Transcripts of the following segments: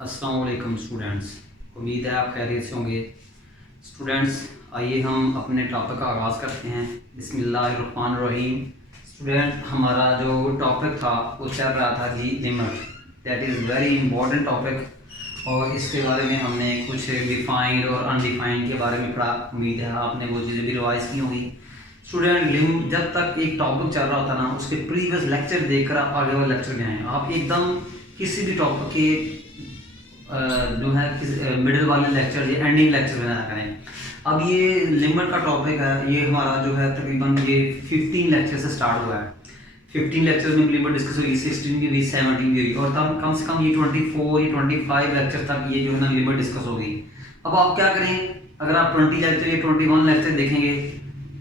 अस्सलाम वालेकुम स्टूडेंट्स। उम्मीद है आप खैरियत से होंगे। स्टूडेंट्स, आइए हम अपने टॉपिक का आगाज़ करते हैं। बिस्मिल्लाहिर्रहमानिर्रहीम। स्टूडेंट, हमारा जो टॉपिक था वो चल रहा था जी limit. That is very important topic और इसके बारे में हमने कुछ डिफाइंड और अनडिफाइंड के बारे में पढ़ा। उम्मीद है आपने वो चीज़ें भी रिवाइज़ की होंगी। स्टूडेंट, जब तक एक टॉपिक चल रहा था ना, उसके प्रीवियस लेक्चर देखकर आप आगे वाले लेक्चर में आए। आप एकदम किसी भी टॉपिक के जो है मिडिल वाले लेक्चर या एंडिंग लेक्चर में ना करें। अब ये लिमिट का टॉपिक है, ये हमारा जो है तकरीबन ये 15 लेक्चर से स्टार्ट हुआ है। 15 लेक्चर में लिमिट डिस्कस हुई, 16 की भी, 17 की भी, और तब कम से कम ये 24 या 25 लेक्चर तक ये जो है ना लिमिट डिस्कस होगी। अब आप क्या करें, अगर आप 20 लेक्चर या 21 लेक्चर देखेंगे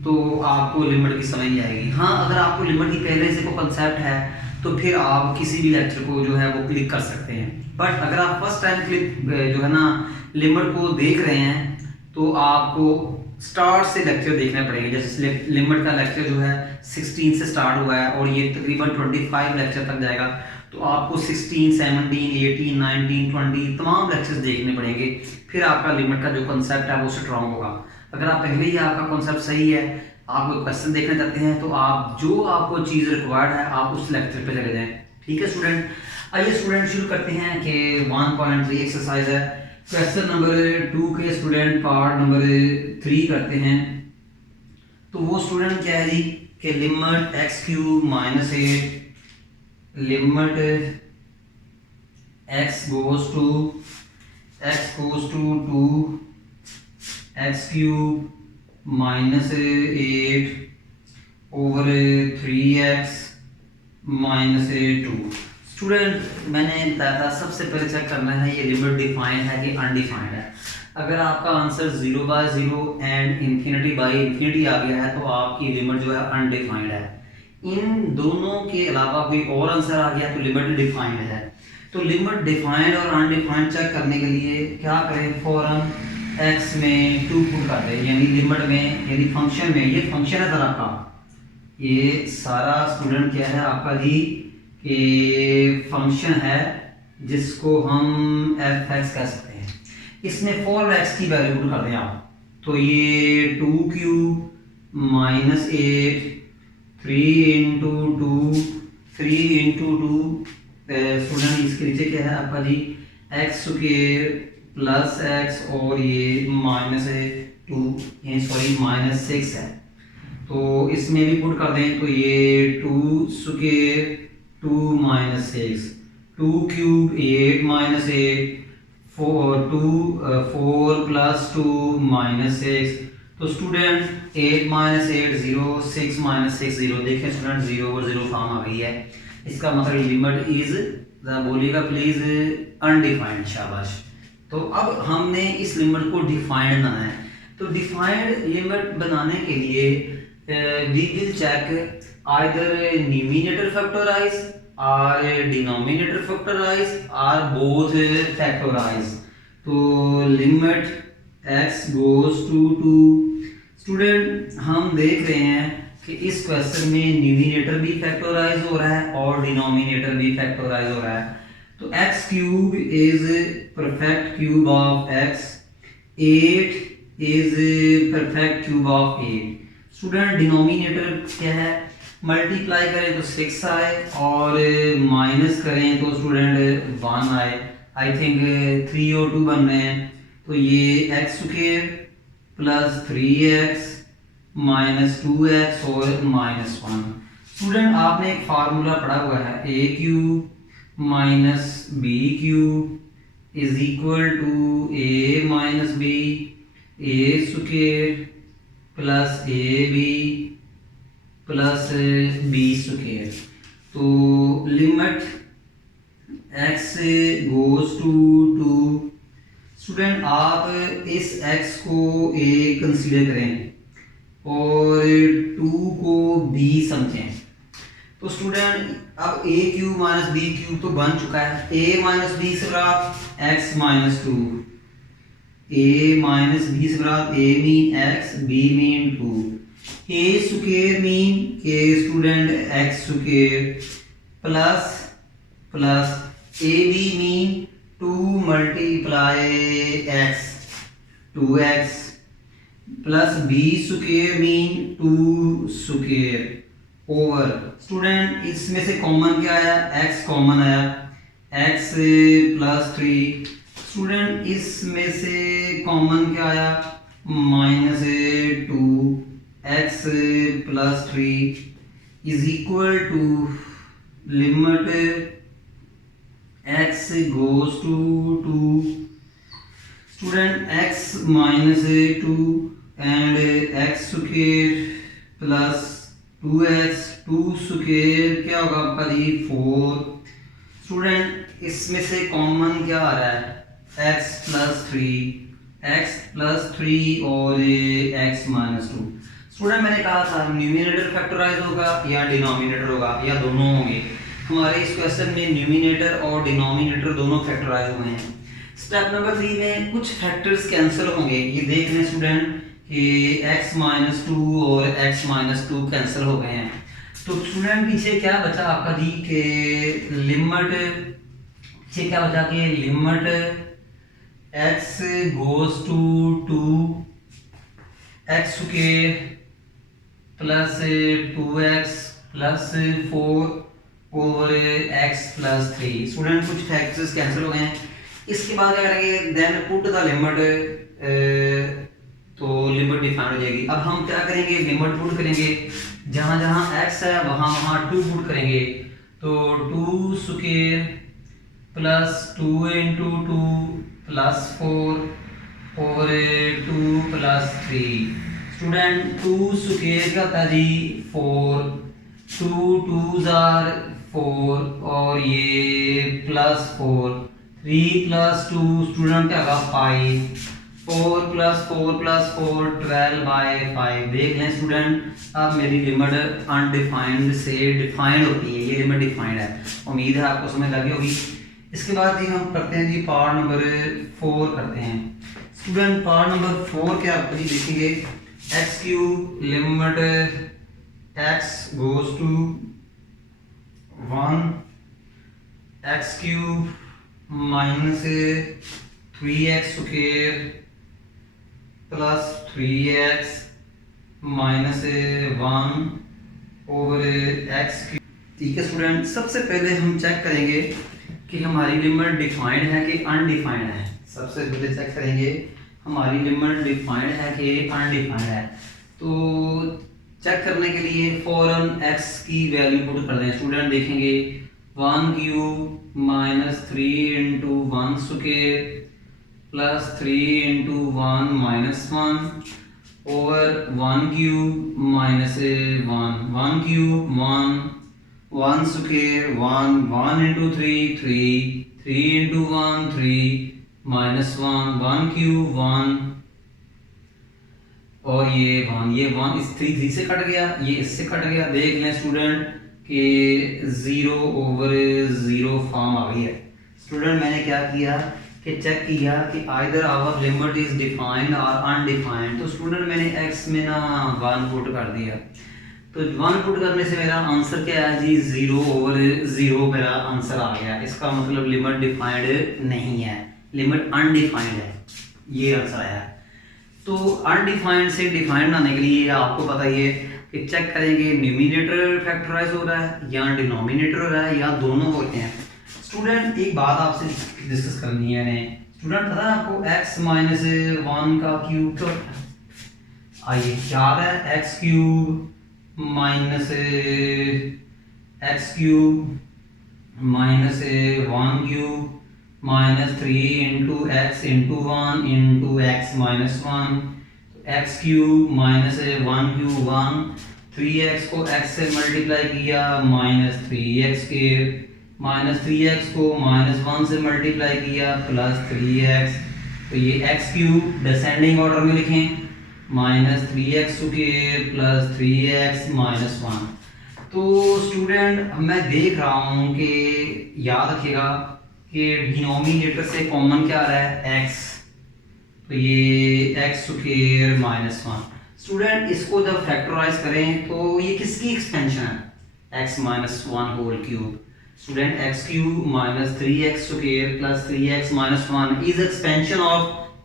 तो आपको लिमिट की समझ नहीं आएगी। हाँ, अगर आपको लिमिट की पहले से कोई कंसेप्ट है तो फिर आप किसी भी लेक्चर को जो है वो क्लिक कर सकते हैं। बट अगर आप फर्स्ट टाइम क्लिक जो है ना लिमिट को देख रहे हैं तो आपको स्टार्ट से लेक्चर देखने पड़ेंगे। जैसे लिमिट का लेक्चर जो है 16 से स्टार्ट हुआ है और ये तकरीबन 25 लेक्चर तक जाएगा। तो आपको 16, 17, 18, 19, 20 तमाम लेक्चर्स देखने पड़ेंगे, फिर आपका लिमिट का जो कंसेप्ट है वो स्ट्रॉन्ग होगा। अगर आप पहले ही आपका कॉन्सेप्ट सही है, आप कोई क्वेश्चन देखना चाहते हैं, तो आप जो आपको चीज़ रिक्वायर्ड है आप उस लेक्चर पे चले जाएं। ठीक है स्टूडेंट, आइए स्टूडेंट शुरू करते हैं कि 1.3 एक्सरसाइज है। क्वेश्चन नंबर 2 के स्टूडेंट पार्ट नंबर 3 करते हैं। तो वो स्टूडेंट क्या है जी कि limit x cube minus 8 limit x goes to 2 x cube minus 8 over 3x minus 2। Student, मैंने बताया था सबसे पहले चेक करना है ये लिमिट डिफाइंड है कि अनडिफाइंड है। अगर आपका आंसर 0/0 एंड इंफिनिटी आ गया है तो आपकी लिमिट जो है अनडिफाइंड है। इन दोनों के अलावा कोई और आंसर आ गया तो लिमिट डिफाइंड है। तो लिमिट डिफाइंड और अनडिफाइंड चेक करने के लिए क्या करें, फौरन x में 2 पुट कर दें, यानी लिमिट में, यानी फंक्शन में। ये फंक्शन है सर आपका, ये सारा स्टूडेंट क्या है आपका जी कि फंक्शन है जिसको हम f(x) कह सकते हैं। इसमें 4x की वैल्यू पुट कर दें आप, तो ये 2 क्यूब माइनस 8 3 इंटू 2 स्टूडेंट, इसके नीचे क्या है आपका जी एक्स स्क्वायर प्लस एक्स और ये माइनस 2 माइनस 6 है। तो इसमें भी पुट कर दें तो ये 2 square 2 minus 6 2 cube 8 minus 8 4 plus 2 minus 6। तो स्टूडेंट 8 माइनस 8 0, 6 माइनस 6 0। देखें स्टूडेंट 0 और 0 फॉर्म आ गई है। इसका मतलब लिमिट इज, बोलिएगा प्लीज, अनडिफाइंड। शाबाश। तो अब हमने इस लिमिट को डिफाइंड बनाना है। तो डिफाइंड लिमिट बनाने के लिए we will check either numerator factorise और डिनोमिनेटर फैक्टराइज और बोथ फैक्टराइज। तो limit x goes to 2। Student, हम देख रहे हैं कि इस क्वेश्चन में न्यूमरेटर भी फैक्टराइज हो रहा है और डिनोमिनेटर भी फैक्टराइज हो रहा है। तो x cube is perfect cube of x, 8 is perfect cube of 8। Student, denominator क्या है, मल्टीप्लाई करें तो 6 आए और माइनस करें तो स्टूडेंट 1 आए। आई थिंक 3 और 2 बन रहे हैं, तो ये x square plus 3x minus 2x और माइनस 1। स्टूडेंट, आपने एक फार्मूला पढ़ा हुआ है, A cube minus B cube is equal to A minus B, A square plus A B plus B square. तो limit x goes to 2। Student, आप इस x को a कंसीडर करें और 2 को b समझें। तो स्टूडेंट, अब a cube minus B cube तो बन चुका है। a माइनस बी से बराबर x minus 2, a minus B से बराबर a mean x, b mean 2, a square mean के student x square plus A B mean 2 multiply x 2x plus B square mean 2 square over student इसमें से common क्या आया x common आया x plus 3 student इसमें से common क्या आया minus 2 x plus 3 is equal to limit x goes to 2 student x minus 2 and x square plus 2x 2 square क्या होगा आपका जी 4 स्टूडेंट इसमें से कॉमन क्या आ रहा है x प्लस 3 और x माइनस 2 स्टूडेंट मैंने कहा था न्यूमिनेटर फैक्टराइज होगा या डिनोमिनेटर होगा या दोनों होंगे। हमारे इस क्वेश्चन में न्यूमिनेटर और डिनोमिनेटर दोनों फैक्टराइज हुए हैं। स्टेप नंबर 3 में कुछ फैक्टर्स कैंसिल होंगे। ये देख लें स्टूडेंट कि x माइनस 2 और x माइनस 2 कैंसिल हो गए हैं। तो स्टूडेंट पीछे क्या बचा आपका जी के लिमिट पीछे क्या बचा कि limit x goes to 2 x square plus 2x plus 4 over x plus 3 student कुछ फैक्टर्स कैंसिल हो गए हैं। इसके बाद क्या करेंगे देन पुट द लिमिट तो लिमिट डिफाइन हो जाएगी। अब हम क्या करेंगे लिमिट पुट करेंगे जहां जहां x है वहां वहां 2 पुट करेंगे तो 2 square plus 2 into 2 plus 4 over 2 plus 3 student 2 square क्या होता है जी 4 2 2s आर 4 और ये प्लस 4 3 प्लस 2 स्टूडेंट क्या होगा 5 4 प्लस 4 प्लस 4 12 बाय 5 देख लें स्टूडेंट अब मेरी लिमिट अनडिफाइंड से डिफाइंड होती है। ये लिमिट डिफाइंड है। उम्मीद है आपको समझ लगी होगी। इसके बाद जी हम करते हैं जी पार्ट नंबर 4 करते हैं। स्टूडेंट पार्ट नंबर 4 क्या आपको जी देखेंगे x cube limit x goes to 1 x cube minus 3x square plus 3x minus 1 over x cube। ठीक है स्टूडेंट सबसे पहले हम चेक करेंगे कि हमारी लिमिट डिफाइंड है कि अनडिफाइंड है। सबसे पहले चेक करेंगे हमारी लिमिट डिफाइंड है कि अनडिफाइंड है। तो चेक करने के लिए फौरन x की वैल्यू पुट कर दें। स्टूडेंट देखेंगे 1 cube minus 3 into 1 square plus 3 into 1 minus 1 over 1 cube minus 1 cube 1 square 1 into 3 into 1 3 minus 1 cube 1 और ये 1 इस 3 से कट गया ये इससे कट गया। देख लें स्टूडेंट कि 0 ओवर 0 फॉर्म आ गई है। स्टूडेंट मैंने क्या किया कि चेक किया कि either our limit is defined और अनडिफाइंड। तो स्टूडेंट मैंने x में ना 1 पुट कर दिया तो 1 पुट करने से मेरा आंसर क्या है जी 0 ओवर 0 मेरा आंसर आ गया। इसका मतलब लिमिट डिफाइंड नहीं है लिमिट अनडिफाइंड है ये आंसर आया। तो अनडिफाइंड से डिफाइंड आने के लिए आपको पता ही है कि चेक करेंगे न्यूमिनेटर फैक्टराइज हो रहा है या डिनोमिनेटर हो रहा है या दोनों होते हैं। स्टूडेंट एक बात आपसे डिस्कस करनी है स्टूडेंट पता है आपको x माइनस 1 का क्यूब क्या होता है। आइए याद है x cube minus x cube minus 1 cube minus 3 into x into 1 into x minus 1 x cube minus 1 cube 1 3x को x से मल्टीप्लाई किया माइनस 3x के माइनस 3x को माइनस 1 से मल्टीप्लाई किया प्लस 3x। तो ये x क्यूब डिसेंडिंग ऑर्डर में लिखें माइनस 3x के प्लस 3x माइनस 1। तो स्टूडेंट मैं देख रहा हूँ कि याद रखिएगा कि डिनोमिनेटर से कॉमन क्या आ रहा है x तो ये x स्क्वायर माइनस 1। स्टूडेंट इसको जब फैक्टराइज करें तो ये किसकी एक्सपेंशन है x minus 1 whole cube. Student x cube minus 3x square plus 3x minus 1 is expansion of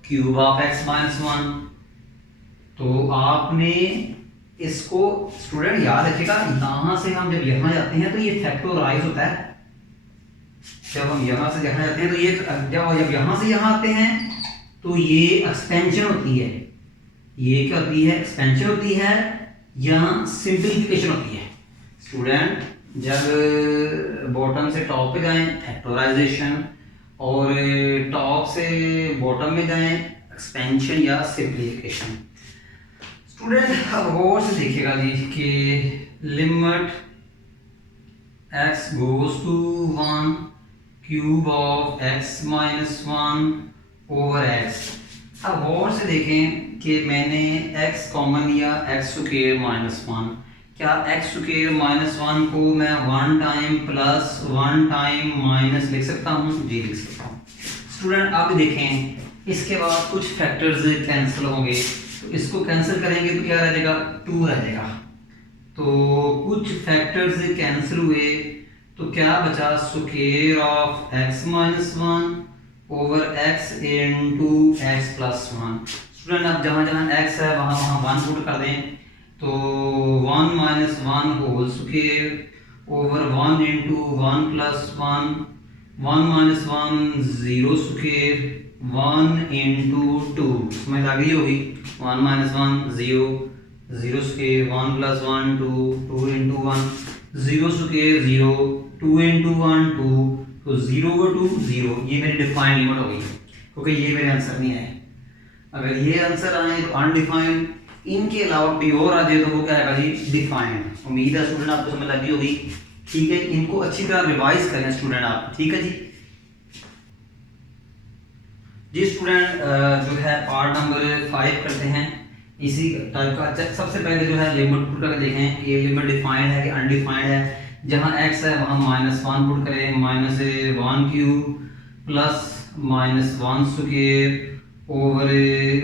cube of x minus 1। तो आपने इसको स्टूडेंट याद रखिएगा, यहां से हम जब यहां जाते हैं तो ये फैक्टराइज होता है। जब हम यहां से यहां जाते हैं तो ये जब यहां से यहां आते हैं तो ये एक्सपेंशन होती है। ये क्या होती है? एक्सपेंशन होती है या सिंपलीफिकेशन होती है। स्टूडेंट जब बॉटम से टॉप पे जाएं फैक्टराइजेशन, और टॉप से बॉटम में जाएं एक्सपेंशन या सिंपलीफिकेशन। स्टूडेंट अब गौर से देखिएगा जी कि limit x goes to 1 cube of x minus 1 over x। अब गौर से देखें कि मैंने x कॉमन लिया x स्क्वायर माइनस 1। क्या x स्क्वायर माइनस 1 को मैं 1 टाइम प्लस 1 टाइम माइनस लिख सकता हूँ? जी लिख सकता हूँ। स्टूडेंट अब देखें इसके बाद कुछ फैक्टर्स कैंसिल होंगे, तो इसको कैंसिल करेंगे तो क्या रह जाएगा? 2 रह जाएगा। तो कुछ फैक्टर्स कैंसिल हुए तो क्या बचा? Square of x minus 1 over x into x plus 1। Student अब जहाँ जहाँ x है वहाँ वहाँ 1 पुट कर दें, तो 1 minus 1 whole square over 1 into 1 plus 1, 1 minus 1 0 square 1 into 2। समझ आ गई होगी? 1 minus 1 0, 0 square 1 plus 1 2, 2 into 1 0 square 0, 2 into 1 2, तो 0 ओवर 2 0। ये मेरी डिफाइंड लिमिट हो गई क्योंकि ये मेरे आंसर नहीं आए। अगर ये आंसर आए तो अनडिफाइंड, इनके अलावा कोई और आ जाए तो वो क्या आएगा जी? डिफाइंड। उम्मीद है स्टूडेंट आपको समझ लगी होगी। ठीक है, इनको अच्छी तरह रिवाइज करें स्टूडेंट आप। ठीक है जी स्टूडेंट जो है पार्ट नंबर 5 करते हैं इसी टाइप का। सबसे पहले जो है लिमिट पुट करके देखें ये लिमिट डिफाइंड है कि अनडिफाइंड है। जहाँ x है वहाँ माइनस 1 पुट करें, minus 1 cube plus minus 1 square over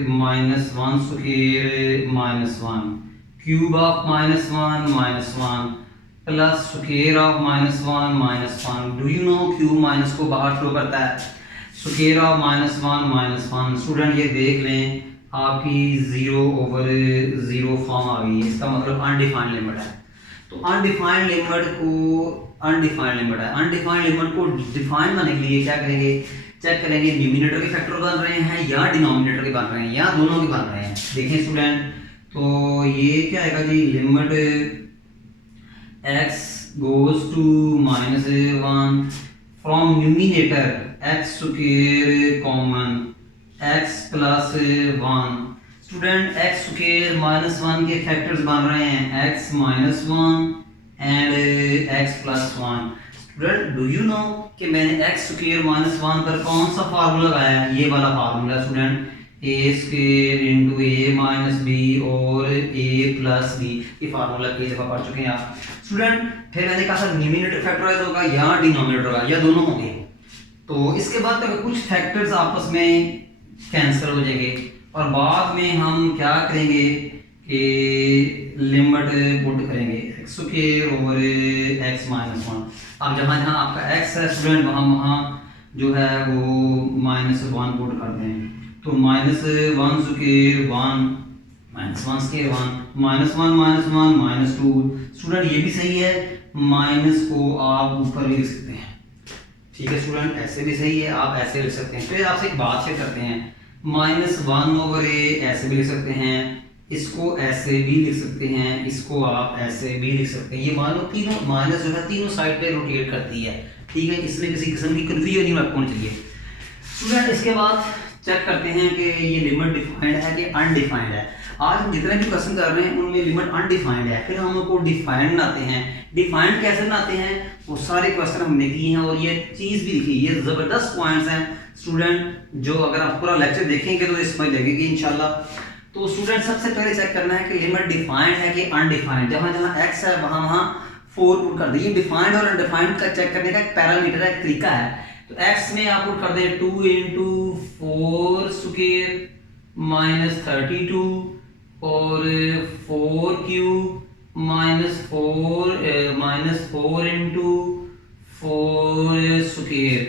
minus 1 square minus 1 cube of minus 1 minus 1 plus square of minus 1 minus 1। Do you no cube minus को बाहर थ्रो करता है। Square of minus 1 minus 1। Student ये देख लें आपकी 0 over 0 form आ गई है, इसका मतलब अनडिफाइंड लिमिट है। तो अनडिफाइंड लिमिट को डिफाइन करने के लिए क्या करेंगे? चेक करेंगे न्यूमिनेटर के फैक्टर बन रहे हैं या डिनोमिनेटर के बन रहे हैं या दोनों के बन रहे हैं। देखें स्टूडेंट, तो ये क्या आएगा जी? Limit x goes to minus 1 from numerator x square common x plus 1। Student x square minus 1 के फैक्टर्स बन रहे हैं x minus 1 and x plus 1। Student do you know कि मैंने x स्क्वायर माइनस 1 पर कौन सा फार्मूला लगाया है? ये वाला formula student a square into a minus b और a प्लस b। ये फार्मूला कई दफा पढ़ चुके हैं आप स्टूडेंट। फिर मैंने कहा था न्यूमिनेटर फैक्टराइज होगा या डिनोमिनेटर होगा या दोनों होंगे। तो इसके बाद तक कुछ फैक्टर्स आपस में कैंसिल हो जाएंगे और बाद में हम क्या करेंगे कि लिमिट पुट करेंगे x square over x minus 1। अब जहाँ जहाँ आपका x है स्टूडेंट वहाँ जो है वो माइनस 1 पुट कर दें, तो minus 1 square 1 minus 1 square 1 minus 1 minus 1 minus 2। Student ये भी सही है, माइनस को आप ऊपर भी लिख सकते हैं। ठीक है स्टूडेंट, ऐसे भी सही है, आप ऐसे लिख सकते हैं। फिर आपसे एक बात शेयर करते हैं, माइनस 1 ओवर a ऐसे भी लिख सकते हैं, इसको ऐसे भी लिख सकते हैं, इसको आप ऐसे भी लिख सकते हैं। ये मान लो तीनों माइनस जो है तीनों साइड पे रोटेट करती है। ठीक है, इसमें किसी किस्म की कंफ्यूजन नहीं आपको होनी चाहिए। स्टूडेंट इसके बाद चेक करते हैं कि ये लिमिट डिफाइंड है कि अनडिफाइंड है। आज हम जितने भी क्वेश्चन कर रहे हैं उनमें लिमिट अनडिफाइंड है, फिर हम उनको डिफाइंड बनाते हैं। डिफाइंड कैसे बनाते हैं वो सारे क्वेश्चन हमने किए हैं और ये चीज़ भी लिखी है। ये ज़बरदस्त पॉइंट्स हैं स्टूडेंट, जो अगर आप पूरा लेक्चर देखेंगे तो ये समझ लगेगी इंशाल्लाह। तो स्टूडेंट सबसे पहले चेक करना है कि लिमिट डिफाइंड है कि अनडिफाइंड। जहाँ जहाँ एक्स है वहाँ वहाँ 4 पुट कर दिए। डिफाइंड और अनडिफाइंड का चेक करने का एक पैरामीटर है, एक तरीका है। तो x में आप पुट कर दें 2 इंटू 4 स्क्वायर माइनस 32 और 4 cube minus 4 into 4 square,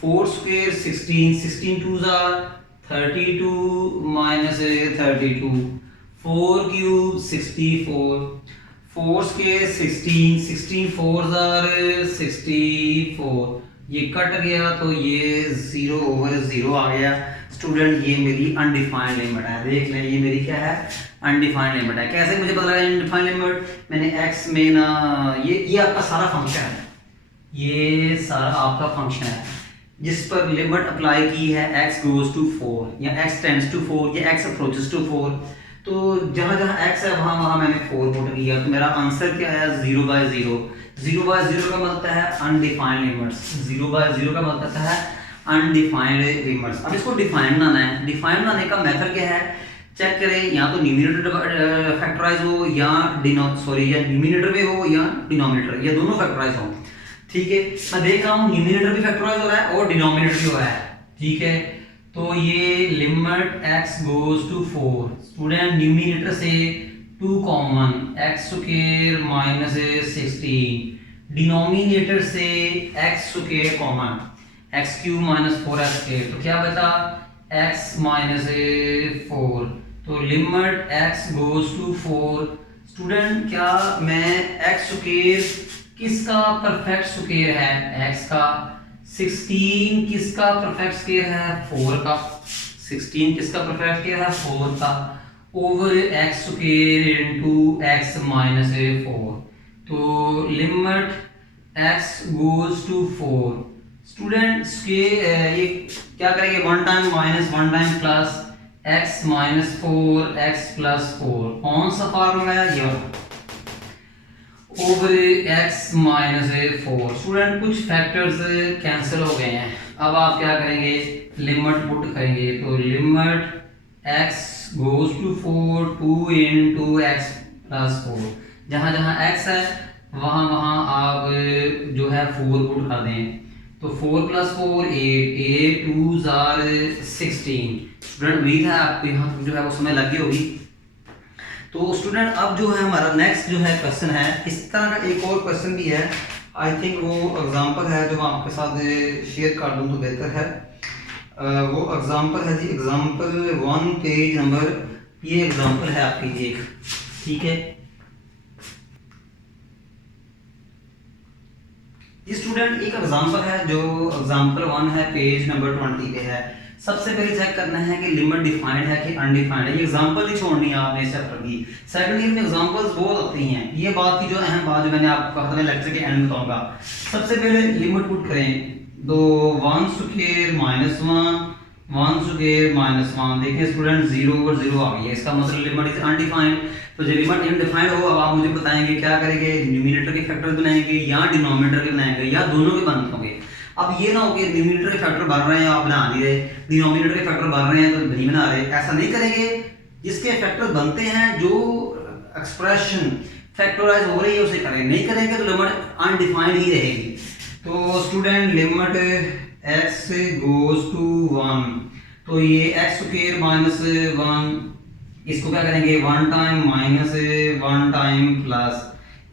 4 square 16, 16 twos are 32 minus 32, 4 cube 64, 4 square 16, 16 fours are 64, ये कट गया तो ये 0 over 0 आ गया। स्टूडेंट ये मेरी अनडिफाइंड लिमिट है, देख लें ये मेरी क्या है, अनडिफाइंड लिमिट है। कैसे मुझे पता लगा अनडिफाइंड लिमिट, मैंने x में ना ये आपका सारा फंक्शन है, ये सारा आपका फंक्शन है जिस पर लिमिट अप्लाई की है x गोज टू 4 या x टेंड्स टू 4 या x अप्रोचेस टू 4। तो जहाँ जहाँ x है वहाँ वहाँ मैंने 4 पुट किया, तो मेरा आंसर क्या है 0/0। 0/0 का मतलब है अनडिफाइंड लिमिट्स, 0/0 का मतलब है अनडिफाइंड लिमिट्स। अब इसको डिफाइन बनाना है, डिफाइन बनाने का मेथड क्या है, चेक करें, या तो न्यूमरेटर फैक्टराइज हो या न्यूमरेटर में हो या डिनोमिनेटर, या दोनों फैक्टराइज हो। ठीक है, मैं देख रहा हूँ न्यूमरेटर भी फैक्टराइज हो रहा है और डिनोमिनेटर भी हो रहा है। ठीक है, तो ये limit x goes to 4, student numerator से 2 common, x square minus 16, denominator से x square common, x cube minus 4x square, तो क्या बचा x माइनस 4। तो limit x goes to 4, student क्या मैं x स्क्वायर किसका परफेक्ट स्क्वायर है, x का, 16 किसका परफेक्ट स्क्वायर है, 4 का, 16 किसका परफेक्ट स्क्वायर है, 4 का, over x square into x minus 4। तो limit x goes to 4, student ये क्या करेंगे, 1 time minus 1 time plus x minus 4 x plus 4, कौन सा फार्मूला है ये, ओवर x माइनस 4। स्टूडेंट कुछ फैक्टर्स कैंसिल हो गए हैं, अब आप क्या करेंगे, लिमिट पुट करेंगे, तो limit x goes to 4 2 into x plus 4, जहाँ जहाँ x है वहाँ वहाँ आप जो है 4 पुट कर दें, तो 4 प्लस 4 8, 8 2s are 16। स्टूडेंट उम्मीद है आपको यहाँ जो है वो समय लगी होगी। तो स्टूडेंट अब जो है हमारा नेक्स्ट जो है क्वेश्चन है, इस तरह का एक और क्वेश्चन भी है, आई थिंक वो एग्जांपल है जो मैं आपके साथ शेयर कर दूं तो बेहतर है। वो एग्जांपल है जी, एग्जांपल 1 पेज नंबर, ये एग्जांपल है आपकी एक, ठीक है ये स्टूडेंट एक एग्जांपल है जो एग्जांपल 1 है, पेज नंबर 20 पे है। सबसे पहले चेक करना है कि लिमिट डिफाइंड है कि अनडिफाइंड है, ये एग्जांपल ही छोड़नी है आपने इस चैप्टर की। सेकंड ईयर में एग्जांपल्स बहुत आती हैं, ये बात की जो अहम बात जो मैंने आपको कहा था, मैं लेक्चर के एंड में बताऊंगा। सबसे पहले लिमिट पुट करें, तो 1 स्क्वायर माइनस 1 स्क्वायर माइनस 1, देखिए स्टूडेंट 0 over 0 आ गई है, इसका मतलब लिमिट इज अनडिफाइंड। तो जब लिमिट अनडिफाइंड हो, अब आप मुझे बताएंगे क्या करेंगे, न्यूमरेटर के फैक्टर बनाएंगे या डिनोमिनेटर के बनाएंगे या दोनों के बनते होंगे। अब ये ना हो कि न्यूमरेटर के फैक्टर बढ़ रहे हैं आप बना नहीं रहे, डिनोमिनेटर के फैक्टर बढ़ रहे हैं तो नहीं बना रहे, ऐसा नहीं करेंगे। जिसके फैक्टर बनते हैं, जो एक्सप्रेशन फैक्टराइज हो रही है उसे करें, नहीं करेंगे तो लिमिट अनडिफाइंड ही रहेगी। तो student limit x goes to 1, तो ये x स्क्वायर माइनस 1, इसको क्या करेंगे 1 टाइम माइनस 1 टाइम प्लस,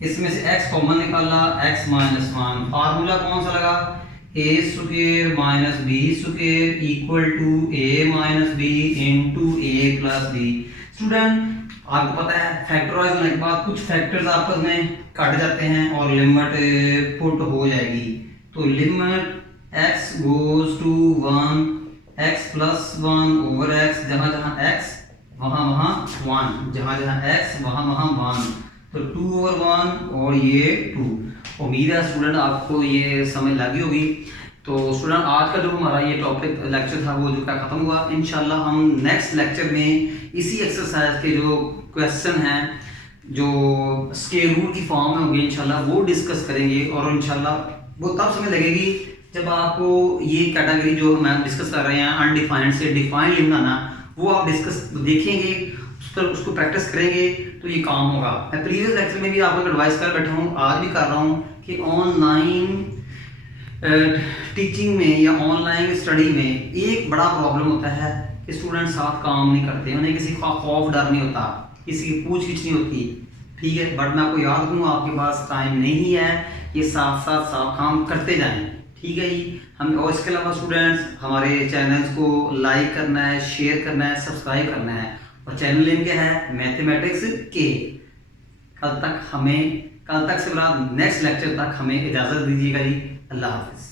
इसमें से x कॉमन निकाला, x माइनस 1, फार्मूला कौन सा लगा, a square minus b square equal to a minus b into a plus b। Student आपको पता है फैक्टराइज होने के बाद कुछ फैक्टर्स आपस में कट जाते हैं और लिमिट पुट हो जाएगी। तो limit x goes to 1 x plus 1 over x, जहाँ जहाँ x वहाँ वहाँ 1, जहाँ जहाँ x वहाँ वहाँ 1, तो 2 over 1 और ये 2। उम्मीद है स्टूडेंट आपको ये समझ लगी होगी। तो स्टूडेंट आज का जो हमारा ये टॉपिक लेक्चर था वो जो क्या खत्म हुआ, इंशाल्लाह हम नेक्स्ट लेक्चर में इसी एक्सरसाइज के जो क्वेश्चन हैं जो स्क्वायर रूट की फॉर्म में होंगे इंशाल्लाह वो डिस्कस करेंगे, और इंशाल्लाह वो तब समय लगेगी जब आपको ये कैटेगरी जो हम डिस्कस कर रहे हैं अनडिफाइंड से डिफाइंड लिमिट आना, वो आप डिस्कस देखेंगे, उसको प्रैक्टिस करेंगे तो ये काम होगा। मैं प्रीवियस लेक्चर में भी आपको एडवाइस कर बैठा हूँ, आज भी कर रहा हूँ कि ऑनलाइन टीचिंग में या ऑनलाइन स्टडी में एक बड़ा प्रॉब्लम होता है कि स्टूडेंट साथ काम नहीं करते, उन्हें किसी का खौफ डर नहीं होता, किसी की पूछ खींच नहीं होती, ठीक है। बट मैं आपको याद दूँ आपके पास टाइम नहीं है, ये साथ साथ साथ काम करते जाएं, ठीक है जी। हम और इसके अलावा स्टूडेंट्स हमारे चैनल्स को लाइक करना है, शेयर करना है, सब्सक्राइब करना है। और चैनल नेम क्या है? मैथमेटिक्स के। कल तक से नेक्स्ट लेक्चर तक हमें इजाज़त दीजिएगा जी। अल्लाह हाफिज़।